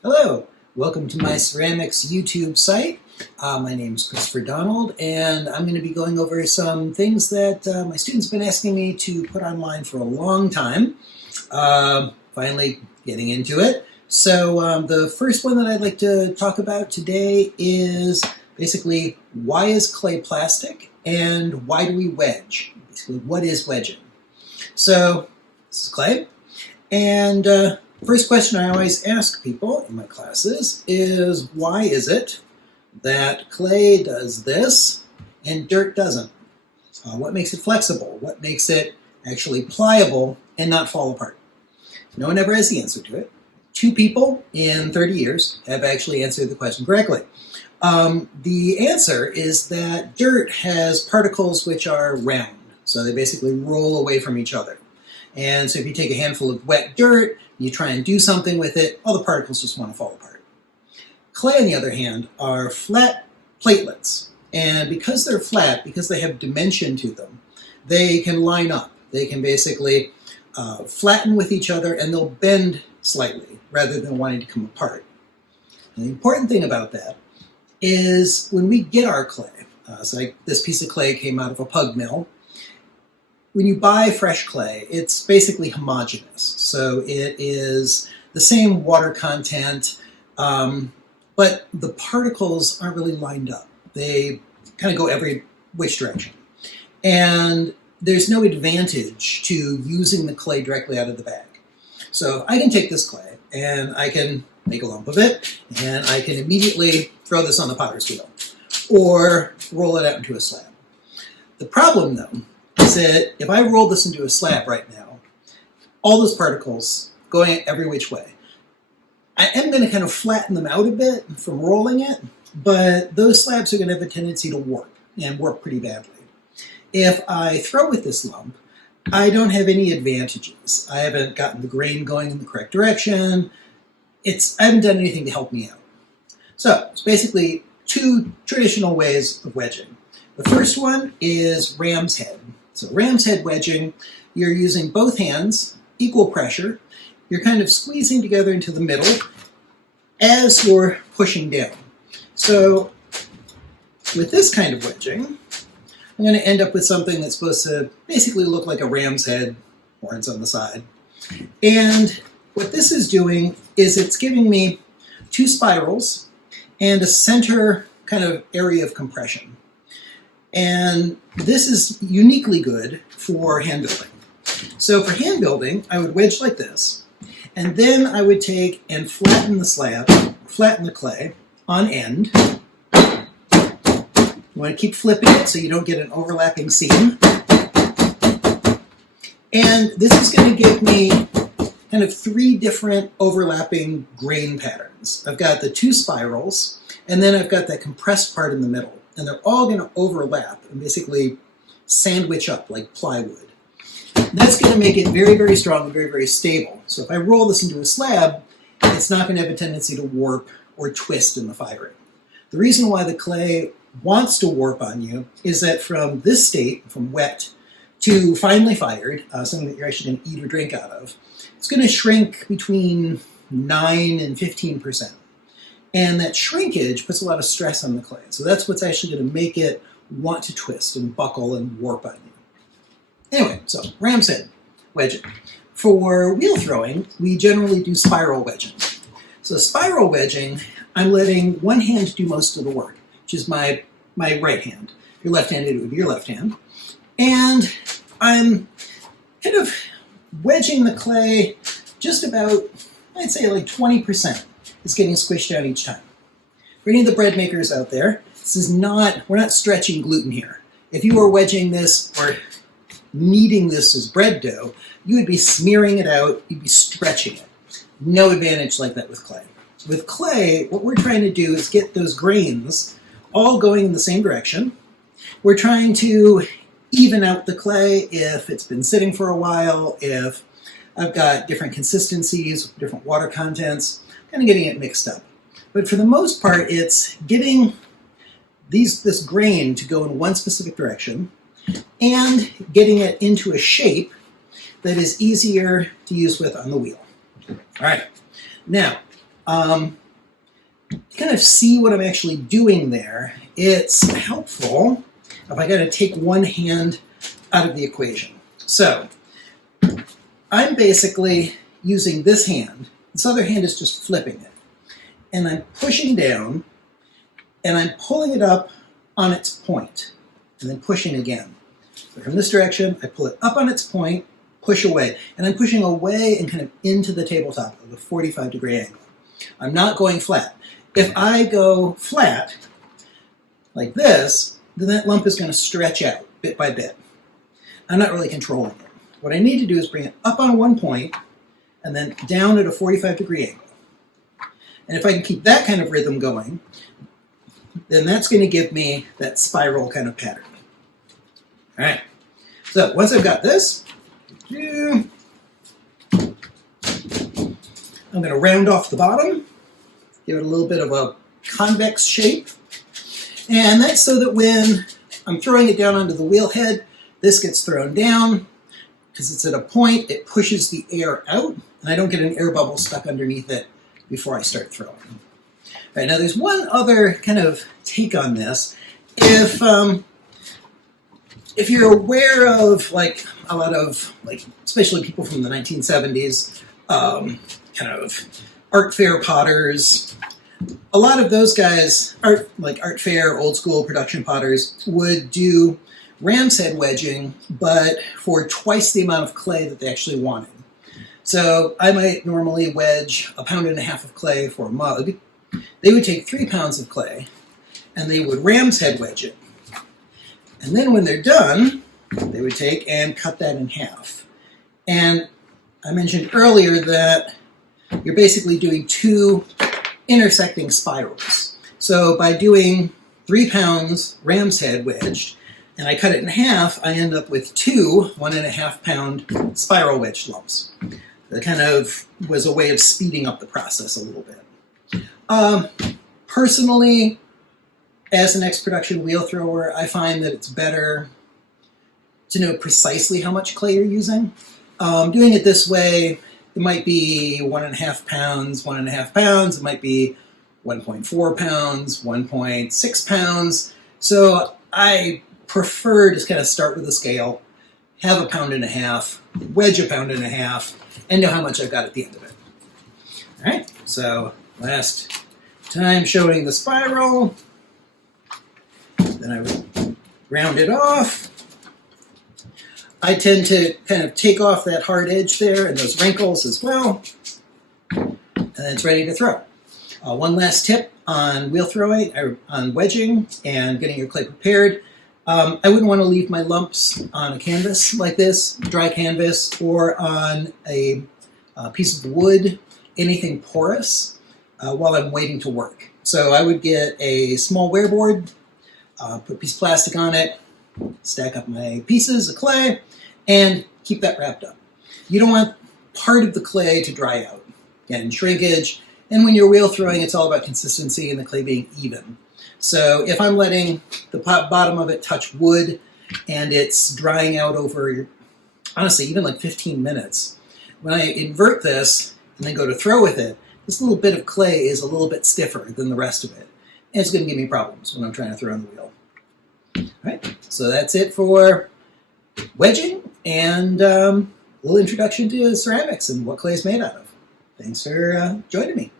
Hello, welcome to my ceramics YouTube site. My name is Christopher Donald, and I'm going to be going over some things that my students have been asking me to put online for a long time. Finally getting into it. So the first one that I'd like to talk about today is basically why is clay plastic and why do we wedge? Basically, what is wedging? So this is clay, and first question I always ask people in my classes is, why is it that clay does this and dirt doesn't? What makes it flexible? What makes it actually pliable and not fall apart? No one ever has the answer to it. 2 people in 30 years have actually answered the question correctly. The answer is that dirt has particles which are round, so they basically roll away from each other. And so if you take a handful of wet dirt, you try and do something with it, all the particles just want to fall apart. Clay, on the other hand, are flat platelets. And because they're flat, because they have dimension to them, they can line up. They can basically flatten with each other, and they'll bend slightly rather than wanting to come apart. And the important thing about that is when we get our clay, this piece of clay came out of a pug mill. When you buy fresh clay, it's basically homogeneous. So it is the same water content, but the particles aren't really lined up. They kind of go every which direction. And there's no advantage to using the clay directly out of the bag. So I can take this clay and I can make a lump of it, and I can immediately throw this on the potter's wheel or roll it out into a slab. The problem, though, is that if I roll this into a slab right now, all those particles going every which way, I am going to kind of flatten them out a bit from rolling it, but those slabs are going to have a tendency to warp, and warp pretty badly. If I throw with this lump, I don't have any advantages. I haven't gotten the grain going in the correct direction. I haven't done anything to help me out. So it's basically 2 traditional ways of wedging. The first one is ram's head. So ram's head wedging, you're using both hands, equal pressure. You're kind of squeezing together into the middle as you're pushing down. So with this kind of wedging, I'm going to end up with something that's supposed to basically look like a ram's head, horns on the side. And what this is doing is it's giving me 2 spirals and a center kind of area of compression. And this is uniquely good for hand building. So for hand building, I would wedge like this, and then I would take and flatten the slab, flatten the clay on end. You want to keep flipping it so you don't get an overlapping seam. And this is going to give me kind of 3 different overlapping grain patterns. I've got the 2 spirals, and then I've got that compressed part in the middle. And they're all going to overlap and basically sandwich up like plywood. And that's going to make it very, very strong and very, very stable. So if I roll this into a slab, it's not going to have a tendency to warp or twist in the firing. The reason why the clay wants to warp on you is that from this state, from wet to finely fired, something that you're actually going to eat or drink out of, it's going to shrink between 9 and 15%. And that shrinkage puts a lot of stress on the clay. So that's what's actually going to make it want to twist and buckle and warp on you. Anyway, so ram's head wedging. For wheel throwing, we generally do spiral wedging. So spiral wedging, I'm letting one hand do most of the work, which is my right hand. If you're left-handed, it would be your left hand. And I'm kind of wedging the clay just about, I'd say like 20%. Is getting squished out each time. For any of the bread makers out there, we're not stretching gluten here. If you were wedging this or kneading this as bread dough, you would be smearing it out, you'd be stretching it. No advantage like that with clay. With clay, what we're trying to do is get those grains all going in the same direction. We're trying to even out the clay if it's been sitting for a while, if I've got different consistencies, different water contents, kind of getting it mixed up. But for the most part, it's getting this grain to go in one specific direction and getting it into a shape that is easier to use with on the wheel. All right. Now, kind of see what I'm actually doing there, it's helpful if I got to take one hand out of the equation. So I'm basically using this hand. This other hand is just flipping it. And I'm pushing down, and I'm pulling it up on its point, and then pushing again. So from this direction, I pull it up on its point, push away, and I'm pushing away and kind of into the tabletop at a 45-degree angle. I'm not going flat. If I go flat, like this, then that lump is going to stretch out bit by bit. I'm not really controlling it. What I need to do is bring it up on one point, and then down at a 45-degree angle. And if I can keep that kind of rhythm going, then that's going to give me that spiral kind of pattern. All right. So once I've got this, I'm going to round off the bottom, give it a little bit of a convex shape. And that's so that when I'm throwing it down onto the wheel head, this gets thrown down. Because it's at a point, it pushes the air out, and I don't get an air bubble stuck underneath it before I start throwing. All right, now there's one other kind of take on this. If you're aware of like a lot of like, especially people from the 1970s, kind of art fair potters, a lot of those guys, art fair, old school production potters, would do ram's head wedging, but for twice the amount of clay that they actually wanted. So I might normally wedge 1.5 pounds of clay for a mug. They would take 3 pounds of clay, and they would ram's head wedge it. And then when they're done, they would take and cut that in half. And I mentioned earlier that you're basically doing 2 intersecting spirals. So by doing 3 pounds ram's head wedged, and I cut it in half, I end up with 2 1.5 pound spiral wedge lumps. That kind of was a way of speeding up the process a little bit. Personally, as an ex-production wheel thrower, I find that it's better to know precisely how much clay you're using. Doing it this way, it might be 1.5 pounds, 1.5 pounds, it might be 1.4 pounds, 1.6 pounds. So I prefer to kind of start with a scale, have 1.5 pounds, wedge 1.5 pounds, and know how much I've got at the end of it. All right, so last time showing the spiral, then I would round it off. I tend to kind of take off that hard edge there and those wrinkles as well, and then it's ready to throw. One last tip on wheel throwing, or on wedging and getting your clay prepared. I wouldn't want to leave my lumps on a canvas like this, dry canvas, or on a piece of wood, anything porous, while I'm waiting to work. So I would get a small wear board, put a piece of plastic on it, stack up my pieces of clay, and keep that wrapped up. You don't want part of the clay to dry out. Again, shrinkage, and when you're wheel throwing, it's all about consistency and the clay being even. So if I'm letting the bottom of it touch wood and it's drying out over, honestly, even like 15 minutes, when I invert this and then go to throw with it, this little bit of clay is a little bit stiffer than the rest of it. And it's going to give me problems when I'm trying to throw on the wheel. All right, so that's it for wedging and a little introduction to ceramics and what clay is made out of. Thanks for joining me.